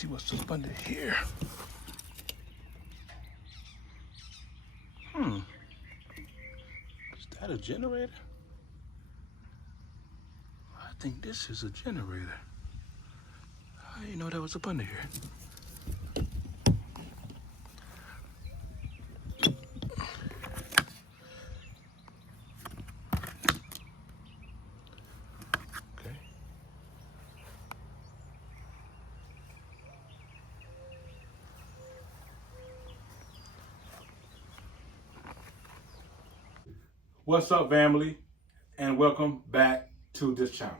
see what's up under here. Is that a generator? I think this is a generator. I didn't know that was up under here. Okay. What's up, family? And welcome back to this channel.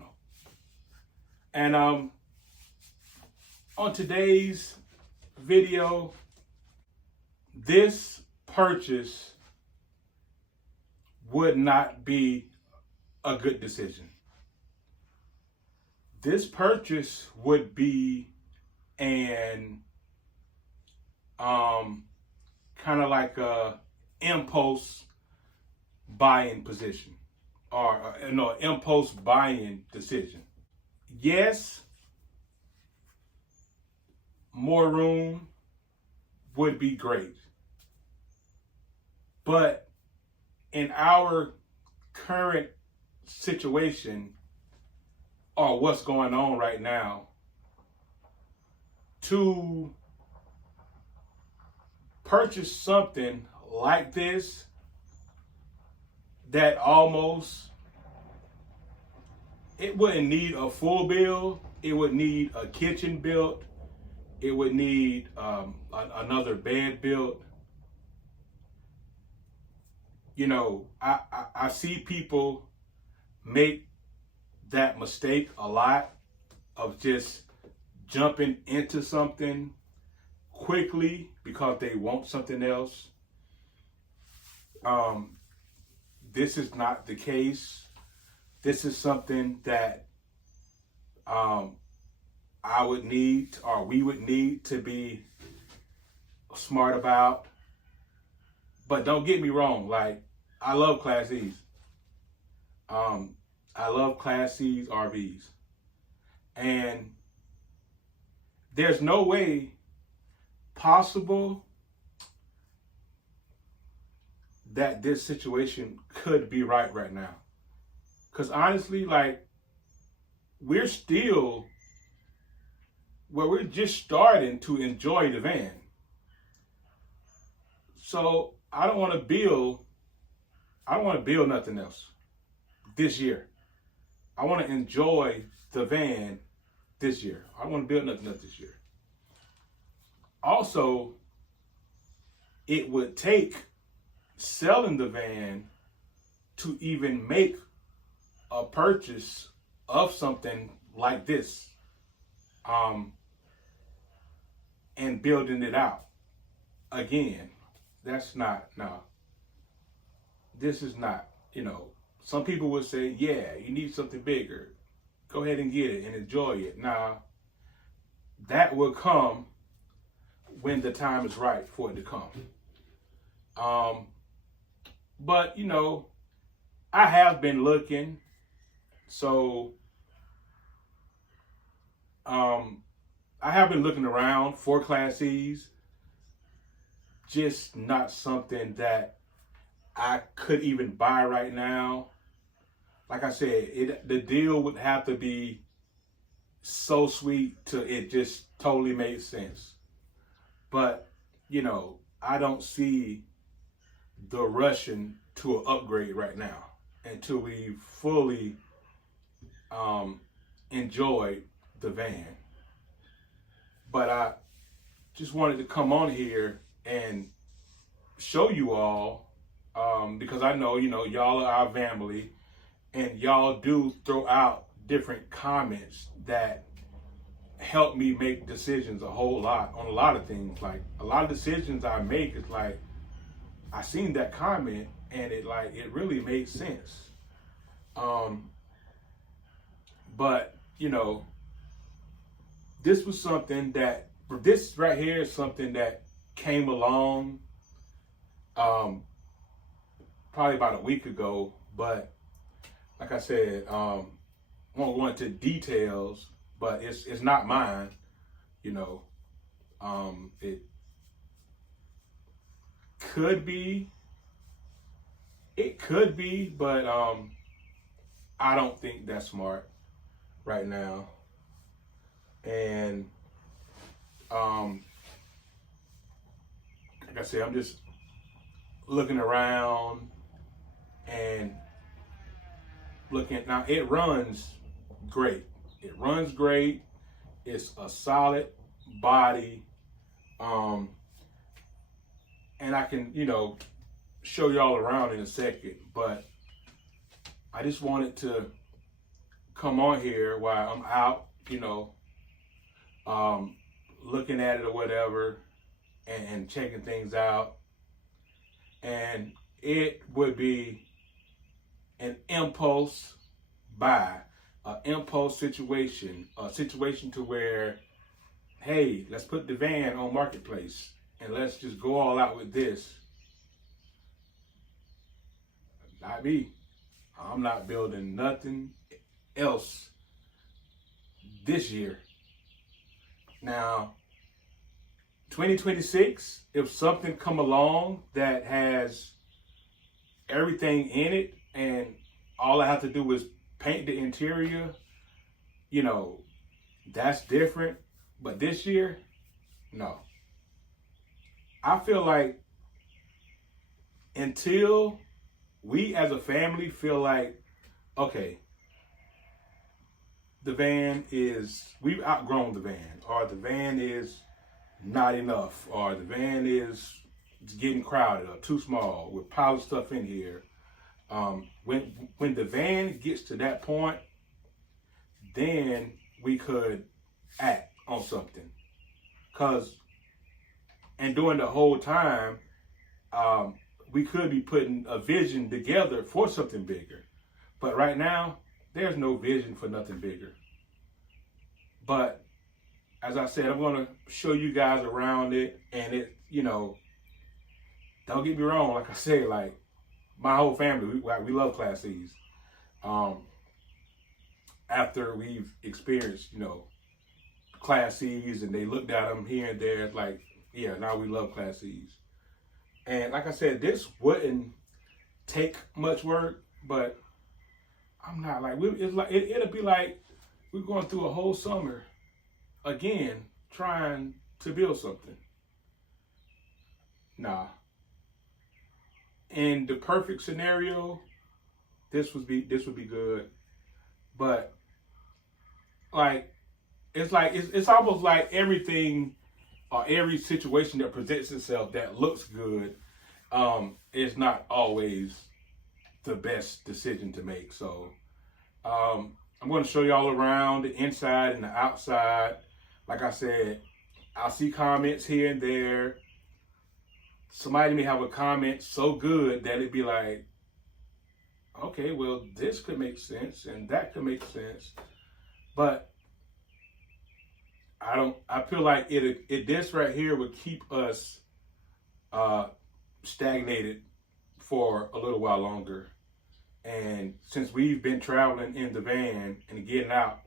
And on today's video, this purchase would not be a good decision. This purchase would be an kind of like a impulse buying position, or impulse buying decision. Yes, more room would be great, but in our current situation, or what's going on right now, to purchase something like this that it wouldn't need a full build. It would need a kitchen built. It would need another bed built. You know, I see people make that mistake a lot of just jumping into something quickly because they want something else. This is not the case. This is something that I would need, or we would need to be smart about. But don't get me wrong, like, I love Class E's. I love Class C's RVs. And there's no way possible that this situation could be right now. Because honestly, like, we're just starting to enjoy the van. So I don't want to build nothing else this year. I want to enjoy the van this year. I don't want to build nothing else this year. Also, it would take selling the van to even make a purchase of something like this, and building it out again. That's not, no. This is not, some people would say, yeah, you need something bigger. Go ahead and get it and enjoy it. Now, that will come when the time is right for it to come. But, I have been looking. So, I have been looking around for Class C's. Just not something that I could even buy right now. Like I said, the deal would have to be so sweet to it just totally made sense. But, I don't see the rushing to an upgrade right now until we fully enjoy the van. But I just wanted to come on here and show you all, because I know, y'all are our family, and y'all do throw out different comments that help me make decisions a whole lot on a lot of things. Like, a lot of decisions I make, it's like, I seen that comment and it really made sense. But, this was something that, this right here is something that came along probably about a week ago. But like I said, won't go into details, but it's not mine. It could be, but I don't think that's smart right now. And like I said, I'm just looking around and looking. Now it runs great. It runs great. It's a solid body. And I can, show y'all around in a second, but I just wanted to come on here while I'm out, looking at it or whatever, and checking things out. And it would be an impulse buy, an impulse situation, a situation to where, hey, let's put the van on Marketplace and let's just go all out with this. Not me. I'm not building nothing else this year. Now, 2026, if something come along that has everything in it and all I have to do is paint the interior, that's different. But this year, no. I feel like until we as a family feel like, okay, we've outgrown the van, or the van is not enough, or the van is getting crowded or too small with piles of stuff in here. When the van gets to that point, then we could act on something. And during the whole time, we could be putting a vision together for something bigger. But right now, there's no vision for nothing bigger. But as I said, I'm going to show you guys around it. And it, don't get me wrong. Like I said, like my whole family, we love Class C's. After we've experienced, Class C's and they looked at them here and there, it's like, yeah, now we love Class C's. And like I said, this wouldn't take much work, but I'm not like, it'll be like we're going through a whole summer again trying to build something. Nah. In the perfect scenario, this would be good. But it's almost like everything or every situation that presents itself that looks good is not always the best decision to make. So I'm going to show y'all around the inside and the outside. Like I said, I'll see comments here and there. Somebody may have a comment so good that it'd be like, okay, well, this could make sense and that could make sense. But I feel like this right here would keep us stagnated for a little while longer. And since we've been traveling in the van and getting out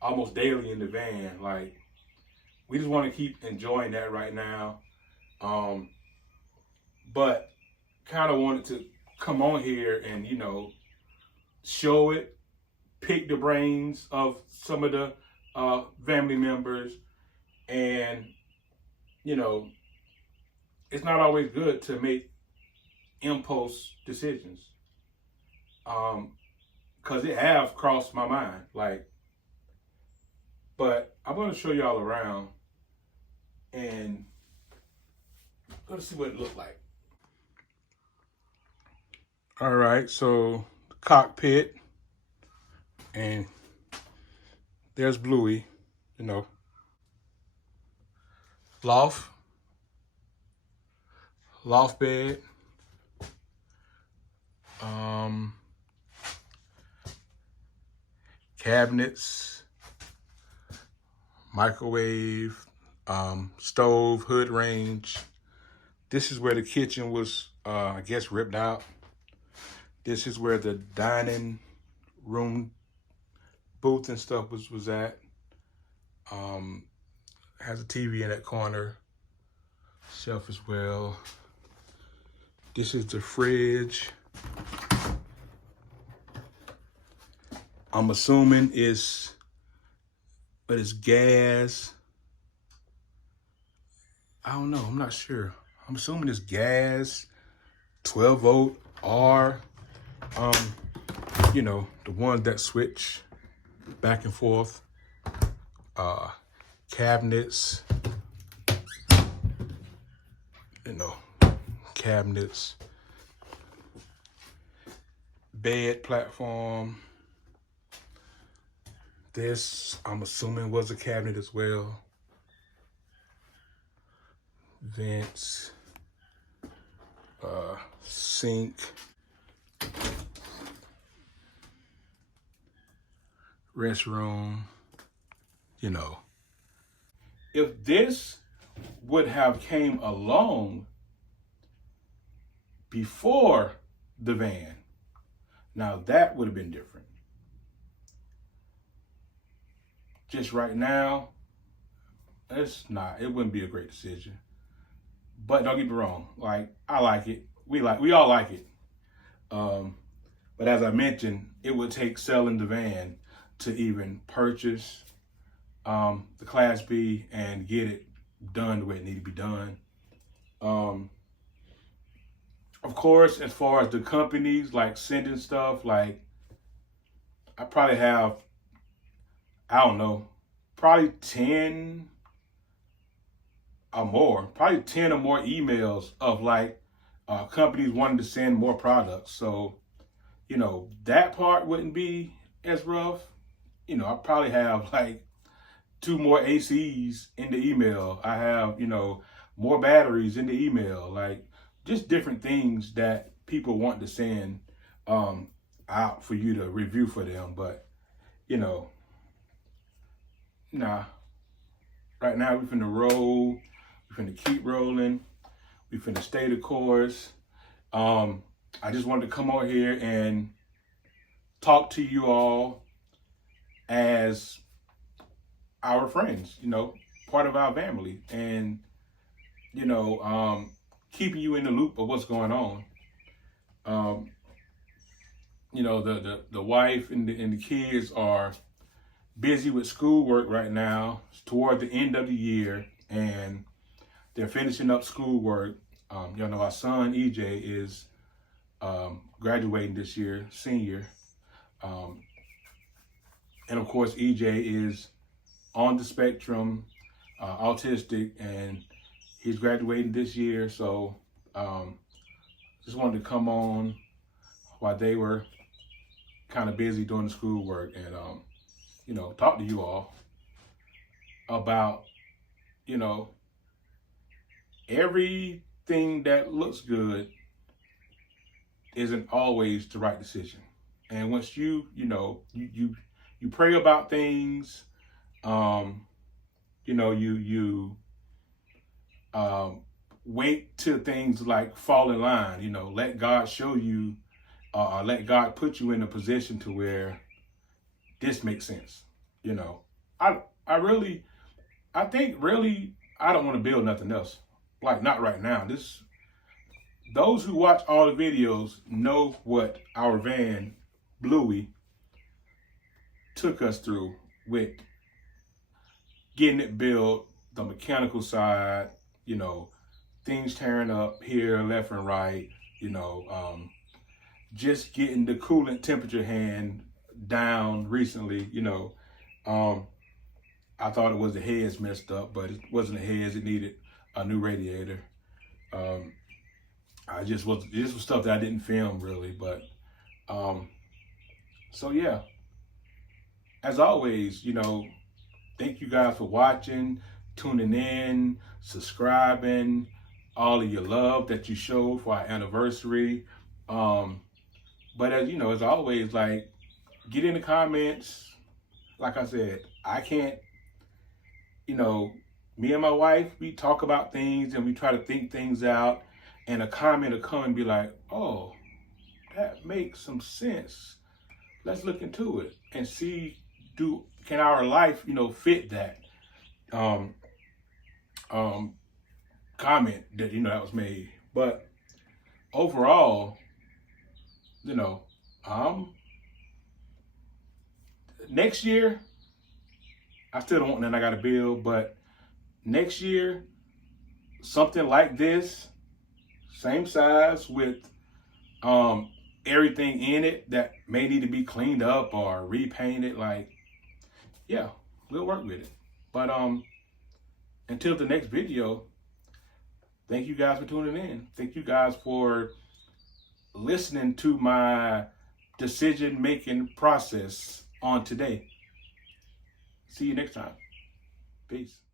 almost daily in the van, like we just want to keep enjoying that right now. But kind of wanted to come on here and, show it, pick the brains of some of the family members. And, it's not always good to make impulse decisions. Cause it have crossed my mind, but I'm going to show y'all around and going to see what it looked like. All right, so the cockpit, and there's Bluey, loft bed, cabinets, microwave, stove, hood range. This is where the kitchen was, I guess, ripped out. This is where the dining room booth and stuff was at. Has a TV in that corner. Shelf as well. This is the fridge. I'm assuming it's gas. I don't know, I'm not sure. I'm assuming it's gas, 12 volt R. You know, the ones that switch back and forth. Cabinets, you know, cabinets. Bed platform. This, I'm assuming, was a cabinet as well. Vents, sink, restroom, you know. If this would have came along before the van, now that would have been different. Just right now, it wouldn't be a great decision. But don't get me wrong, like, I like it. We all like it. But as I mentioned, it would take selling the van to even purchase the Class B and get it done the way it needed to be done. Of course, as far as the companies like sending stuff, like, I probably have, I don't know, probably 10 or more emails of like companies wanting to send more products. So, you know, that part wouldn't be as rough. You know, I probably have like 2 more ACs in the email. I have, you know, more batteries in the email, like just different things that people want to send out for you to review for them. But, you know, nah, right now we finna roll, we finna keep rolling, we finna stay the course. I just wanted to come out here and talk to you all as our friends, you know, part of our family, and, you know, keeping you in the loop of what's going on. You know, the wife and the kids are busy with schoolwork right now. It's toward the end of the year, and they're finishing up schoolwork. You know, our son EJ is graduating this year, senior. And of course, EJ is on the spectrum, autistic, and he's graduating this year. So just wanted to come on while they were kind of busy doing the schoolwork, and you know, talk to you all about, you know, everything that looks good isn't always the right decision. And once you know, you pray about things, you know, you wait till things like fall in line, you know, let God show you, let God put you in a position to where this makes sense. You know, I think really, I don't want to build nothing else. Like, not right now. Those who watch all the videos know what our van, Bluey, took us through with getting it built, the mechanical side, you know, things tearing up here, left and right, you know, just getting the coolant temperature hand down recently, you know. I thought it was the heads messed up, but it wasn't the heads. It needed a new radiator. This was stuff that I didn't film really, but so yeah. As always, you know, thank you guys for watching, tuning in, subscribing, all of your love that you showed for our anniversary. But as you know, as always, like, get in the comments. Like I said, I can't, you know, me and my wife, we talk about things and we try to think things out, and a comment will come and be like, oh, that makes some sense. Let's look into it and see, can our life, you know, fit that? comment that, that was made. But overall, next year, I still don't want nothing I got to build, but next year, something like this, same size with everything in it that may need to be cleaned up or repainted, like, yeah, we'll work with it. But until the next video, thank you guys for tuning in. Thank you guys for listening to my decision-making process on today. See you next time. Peace.